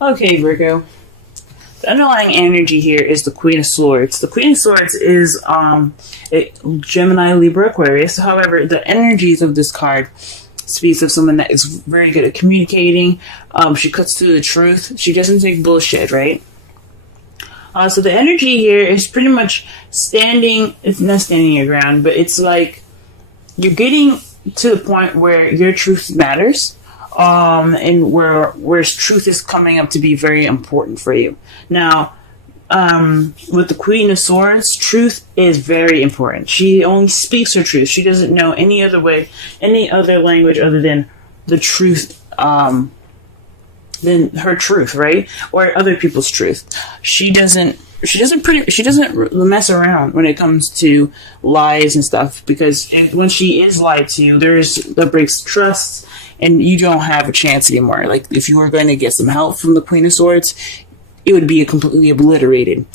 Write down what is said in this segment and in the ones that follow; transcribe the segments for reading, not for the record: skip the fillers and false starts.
Okay, Virgo. The underlying energy here is the Queen of Swords. The Queen of Swords is Gemini, Libra, Aquarius. However, the energies of this card speaks of someone that is very good at communicating. She cuts through the truth. She doesn't take bullshit, right? So the energy here is pretty much it's not standing your ground, but it's like you're getting to the point where your truth matters. And where truth is coming up to be very important for you. Now, with the Queen of Swords, truth is very important. She only speaks her truth. She doesn't know any other way, any other language other than the truth, than her truth, right? Or other people's truth. She doesn't mess around when it comes to lies and stuff, because when she is lied to, that breaks trust. And you don't have a chance anymore. Like, if you were going to get some help from the Queen of Swords, it would be completely obliterated.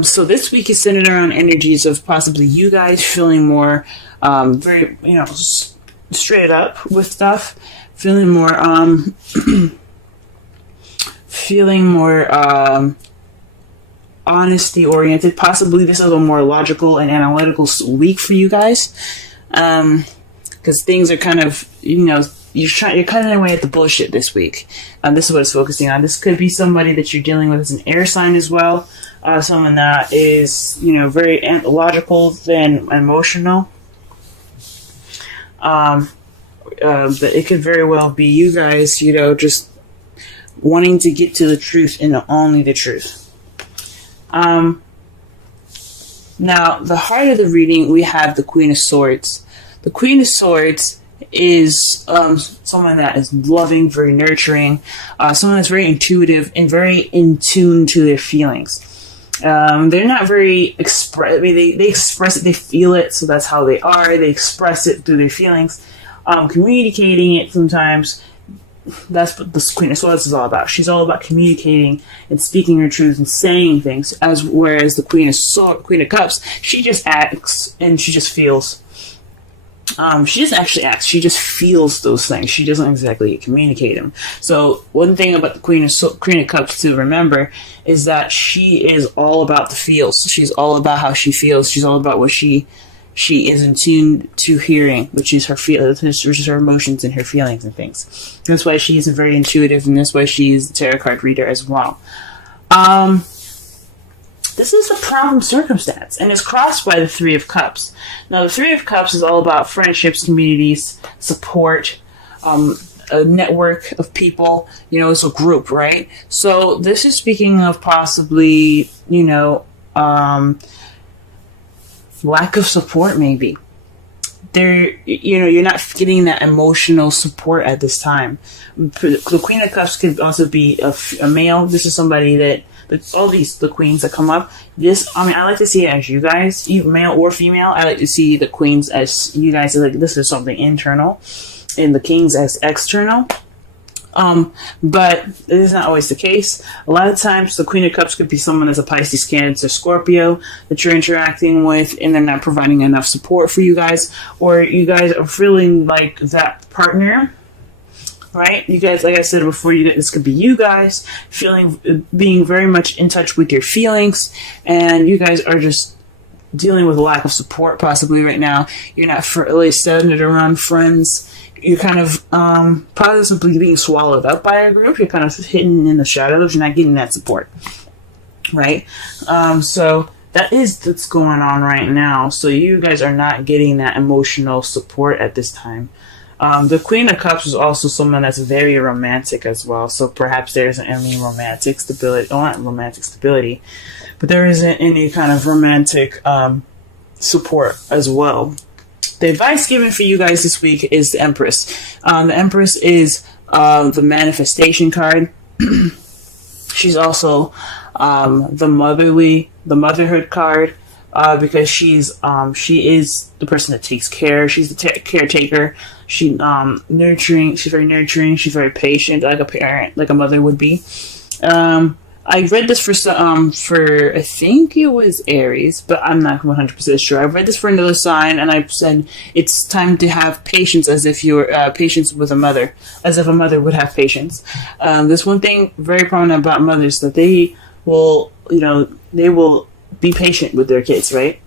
So this week is centered around energies of possibly you guys feeling more, very, straight up with stuff. Feeling more, honesty oriented. Possibly this is a more logical and analytical week for you guys. Because things are kind of, you're cutting away at the bullshit this week. This is what it's focusing on. This could be somebody that you're dealing with as an air sign as well. Someone that is, very logical than emotional. But it could very well be you guys, just wanting to get to the truth and only the truth. Now, the heart of the reading, we have the Queen of Swords. The Queen of Swords is someone that is loving, very nurturing, someone that's very intuitive and very in tune to their feelings. They're not very they express it, they feel it, so that's how they are. They express it through their feelings, communicating it sometimes. That's what the Queen of Swords is all about. She's all about communicating and speaking her truth and saying things. Whereas the Queen of Cups, she just acts and she just feels. She doesn't actually act. She just feels those things. She doesn't exactly communicate them. So one thing about the Queen of Cups to remember is that she is all about the feels. She's all about how she feels. She's all about what she is in tune to hearing, which is which is her emotions and her feelings and things. That's why she is very intuitive, and that's why she is a tarot card reader as well. This is a problem circumstance, and is crossed by the Three of Cups. Now, the Three of Cups is all about friendships, communities, support, a network of people. It's a group, right? So this is speaking of possibly, lack of support, maybe. You're not getting that emotional support at this time. The Queen of Cups could also be a male. This is somebody that all the queens that come up. I like to see it as you guys, even male or female. I like to see the queens as you guys. Like, this is something internal, and the kings as external. But it is not always the case. A lot of times, the Queen of Cups could be someone that's a Pisces, Cancer, Scorpio that you're interacting with, and they're not providing enough support for you guys, or you guys are feeling like that partner. Right? You guys, like I said before, this could be you guys being very much in touch with your feelings, and you guys are just dealing with a lack of support possibly right now. You're not really centered around friends. You're kind of possibly being swallowed up by a group. You're kind of hidden in the shadows. You're not getting that support. Right? So that's going on right now. So you guys are not getting that emotional support at this time. The Queen of Cups is also someone that's very romantic as well. So perhaps there isn't any romantic stability. Well, not romantic stability, but there isn't any kind of romantic support as well. The advice given for you guys this week is the Empress. The Empress is the manifestation card. She's also the motherhood card. Because she is the person that takes care. She's the caretaker. She's nurturing. She's very nurturing. She's very patient, like a parent, like a mother would be. I read this for I think it was Aries, but I'm not 100% sure. I read this for another sign, and I said it's time to have patience, as if you were patience with a mother, as if a mother would have patience. There's one thing very prominent about mothers, that they will, they will be patient with their kids, right?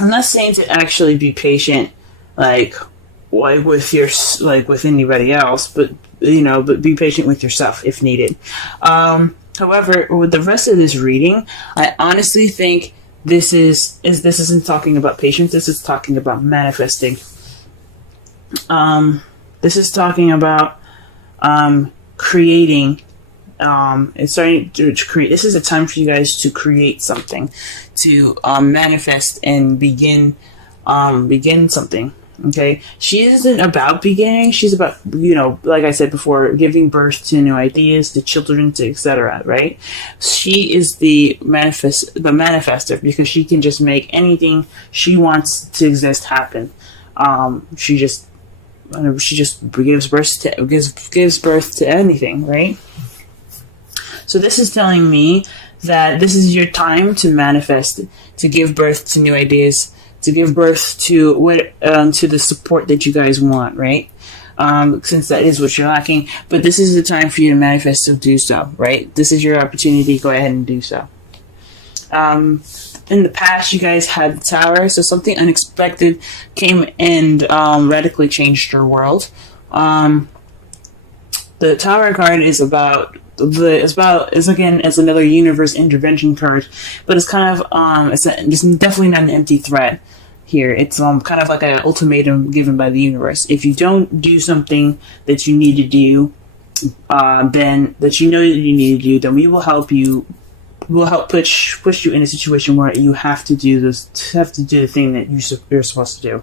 I'm not saying to actually be patient, like with anybody else, but be patient with yourself if needed. However, with the rest of this reading, I honestly think this isn't talking about patience. This is talking about manifesting. This is talking about creating. It's starting to create. This is a time for you guys to create something, to manifest and begin something. Okay, she isn't about beginning. She's about, like I said before, giving birth to new ideas, to children, to etc. Right? She is the manifester, because she can just make anything she wants to exist happen. She just gives birth to anything, right? So this is telling me that this is your time to manifest, to give birth to new ideas, to give birth to to the support that you guys want, right? Since that is what you're lacking. But this is the time for you to manifest, to do so, right? This is your opportunity. Go ahead and do so. In the past, you guys had the Tower, so something unexpected came and radically changed your world. The Tower card is it's another universe intervention card, but it's kind of it's definitely not an empty threat here. It's kind of like an ultimatum given by the universe. If you don't do something that you need to do, then that you need to do, then we will help you. We'll help push you in a situation where you have to do the thing that you're supposed to do.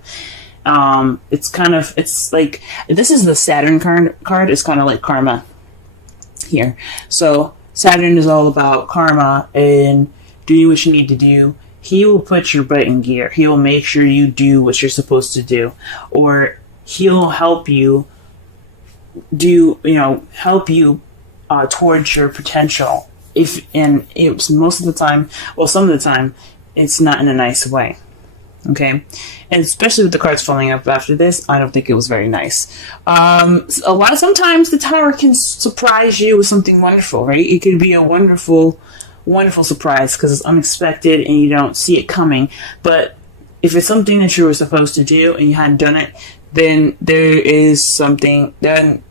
It's like, this is the Saturn card. It's kind of like karma here. So Saturn is all about karma and doing what you need to do. He will put your butt in gear. He will make sure you do what you're supposed to do, or he'll help you towards your potential. Some of the time, it's not in a nice way. Okay, and especially with the cards falling up after this, I don't think it was very nice. Sometimes the Tower can surprise you with something wonderful, right? It could be a wonderful surprise because it's unexpected and you don't see it coming. But if it's something that you were supposed to do and you hadn't done it, then there is something. Then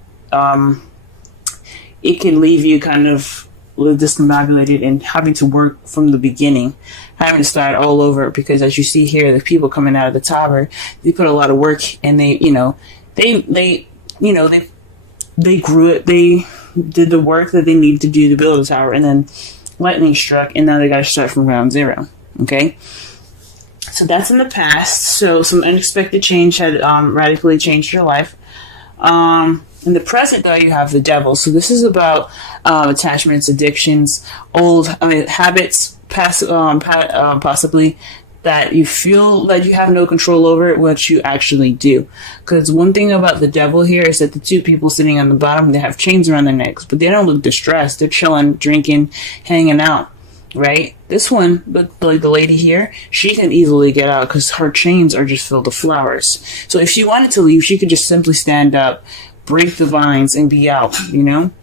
it can leave you kind of discombobulated and having to work from the beginning, having to start all over, because as you see here, the people coming out of the Tower, they put a lot of work, and they grew it, they did the work that they needed to do to build a Tower, and then lightning struck, and now they got to start from ground zero. Okay, so that's in the past. So some unexpected change had radically changed your life. In the present, though, you have the Devil. So this is about attachments, addictions, habits, possibly that you feel that you have no control over what you actually do. Because one thing about the Devil here is that the two people sitting on the bottom, they have chains around their necks, but they don't look distressed. They're chilling, drinking, hanging out, right? This one, like the lady here, she can easily get out because her chains are just filled with flowers. So if she wanted to leave, she could just simply stand up, break the vines, and be out,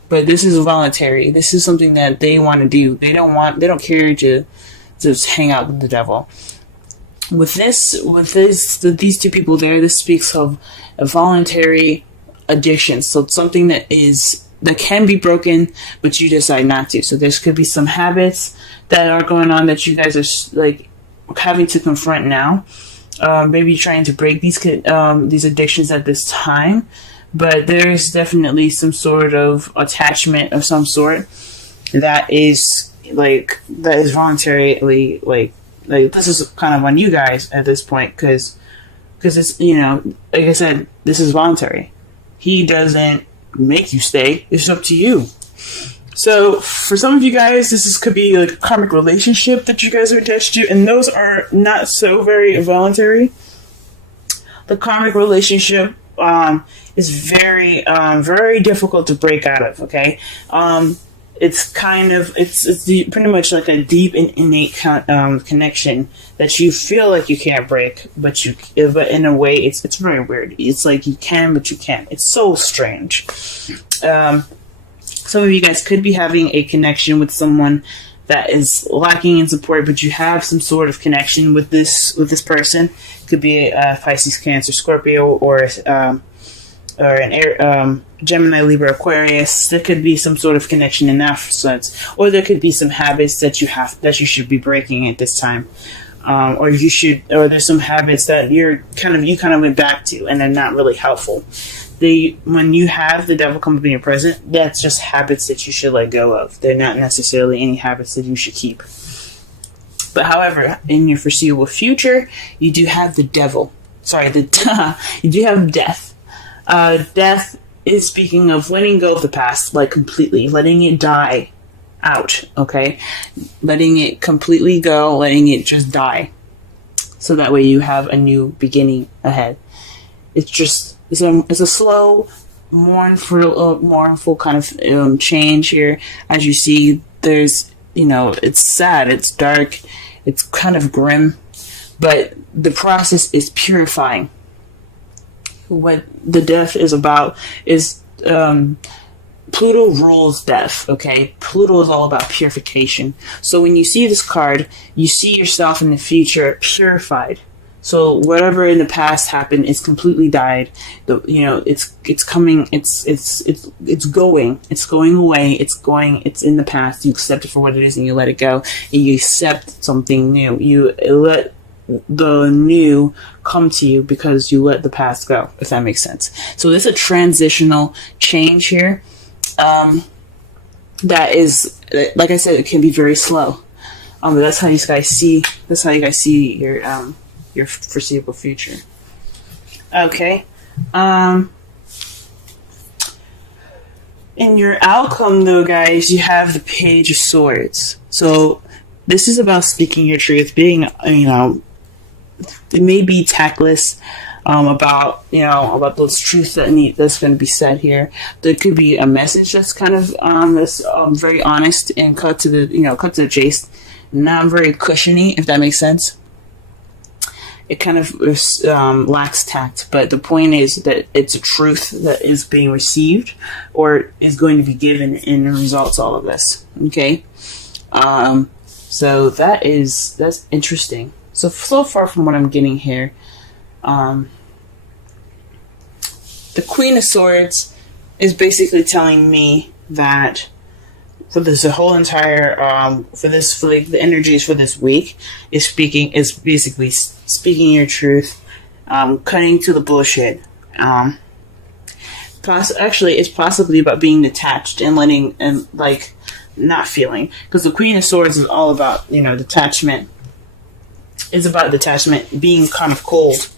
But this is voluntary. This is something that they want to do. They don't care to just hang out with the Devil. With these two people there, this speaks of a voluntary addiction. So it's something that can be broken, but you decide not to. So there could be some habits that are going on that you guys are like having to confront now. Maybe trying to break these addictions at this time. But there's definitely some sort of attachment of some sort that is voluntarily like this is kind of on you guys at this point because it's like I said, this is voluntary. He doesn't make you stay. It's up to you. So for some of you guys, could be like a karmic relationship that you guys are attached to, and those are not so very voluntary. The karmic relationship is very, very difficult to break out of. Okay, it's kind of pretty much like a deep and innate connection that you feel like you can't break, but in a way it's very weird. It's like you can, but you can't. It's so strange. Some of you guys could be having a connection with someone that is lacking in support, but you have some sort of connection with this person. It could be a Pisces, Cancer, Scorpio, or an air, Gemini, Libra, Aquarius. There could be some sort of connection in that sense, or there could be some habits that you should be breaking at this time, or there's some habits that you kind of went back to, and they're not really helpful. When you have the devil come up in your present, that's just habits that you should let go of. They're not necessarily any habits that you should keep. But however, in your foreseeable future, you do have the devil. Sorry, you do have death. Death is speaking of letting go of the past, like completely, letting it die out, okay? Letting it completely go, letting it just die. So that way you have a new beginning ahead. It's a slow, mournful kind of change here. As you see, there's, it's sad, it's dark, it's kind of grim, but the process is purifying. What the death is about is Pluto rules death, okay? Pluto is all about purification. So when you see this card, you see yourself in the future purified. So whatever in the past happened is completely died. It's coming. It's going away. It's in the past. You accept it for what it is, and you let it go. And you accept something new. You let the new come to you because you let the past go. If that makes sense. So there's a transitional change here. That is, like I said, it can be very slow. But that's how you guys see. That's how you guys see your foreseeable future. Okay. In your outcome, though, guys, you have the Page of Swords. So this is about speaking your truth, being, it may be tactless about those truths that's going to be said here. There could be a message that's kind of very honest and cut to the chase, not very cushiony, if that makes sense. It kind of lacks tact, but the point is that it's a truth that is being received or is going to be given in results all of this. Okay, so that's interesting. So far from what I'm getting here, the Queen of Swords is basically telling me that for the energies for this week is basically speaking your truth, cutting to the bullshit. Actually, it's possibly about being detached and letting and not feeling, because the Queen of Swords is all about detachment. It's about detachment, being kind of cold,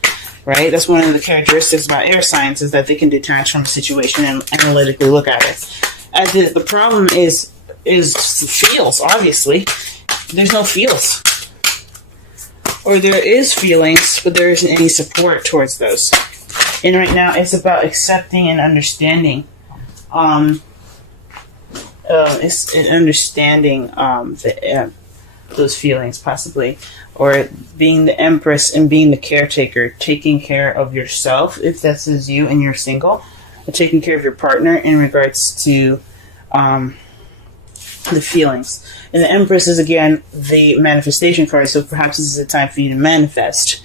right? That's one of the characteristics about air signs, is that they can detach from a situation and analytically look at it. The problem is feels. Obviously, there's no feels, or there is feelings, but there isn't any support towards those. And right now, it's about accepting and understanding. Those feelings, possibly, or being the Empress and being the caretaker, taking care of yourself if this is you and you're single, or taking care of your partner in regards to the feelings. And the Empress is again the manifestation card, so perhaps this is a time for you to manifest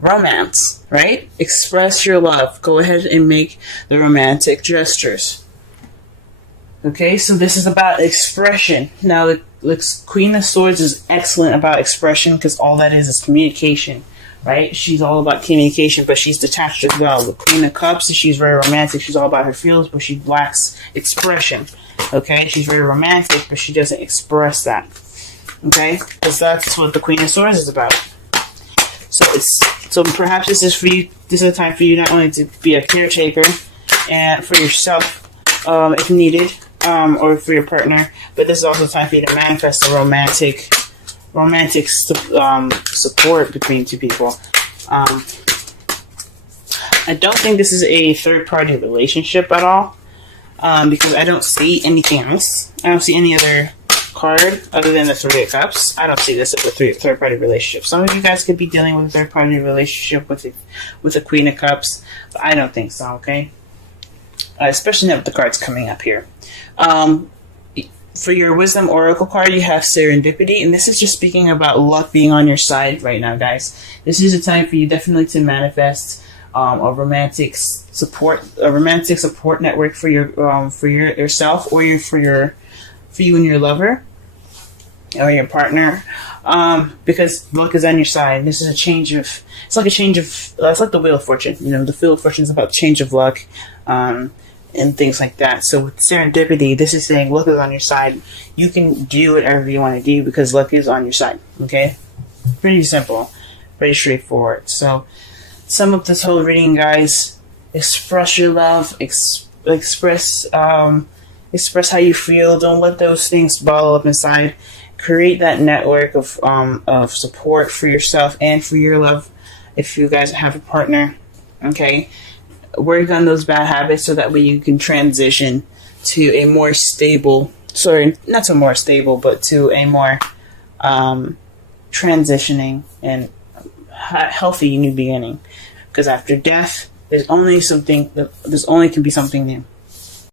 romance, right? Express your love. Go ahead and make the romantic gestures. Okay, so this is about expression. Now, the Queen of Swords is excellent about expression because all that is communication, right? She's all about communication, but she's detached as well. The Queen of Cups, she's very romantic. She's all about her feelings, but she lacks expression. Okay, she's very romantic, but she doesn't express that. Okay, because that's what the Queen of Swords is about. So perhaps this is for you. This is a time for you not only to be a caretaker and for yourself, if needed, or for your partner, but this is also a time for you to manifest a romantic support between two people. I don't think this is a third-party relationship at all. because I don't see anything else. I don't see any other card other than the Three of Cups. I don't see this as a third-party relationship. Some of you guys could be dealing with a third-party relationship with the Queen of Cups, but I don't think so, okay? Especially not with the cards coming up here. For your Wisdom Oracle card, you have Serendipity, and this is just speaking about luck being on your side right now, guys. This is a time for you definitely to manifest a romantic support network for yourself, or for you and your lover or your partner, because luck is on your side. This is it's like the Wheel of Fortune. You know, the Wheel of Fortune is about change of luck, and things like that. So with Serendipity, this is saying luck is on your side. You can do whatever you want to do because luck is on your side. Okay, pretty simple, pretty straightforward. So sum up this whole reading, guys. Express your love. Express how you feel. Don't let those things bottle up inside. Create that network of support for yourself and for your love if you guys have a partner. Okay, work on those bad habits so that way you can transition to a more stable, not to more stable, but to a more transitioning and healthy new beginning. Because after death, there's only can be something new.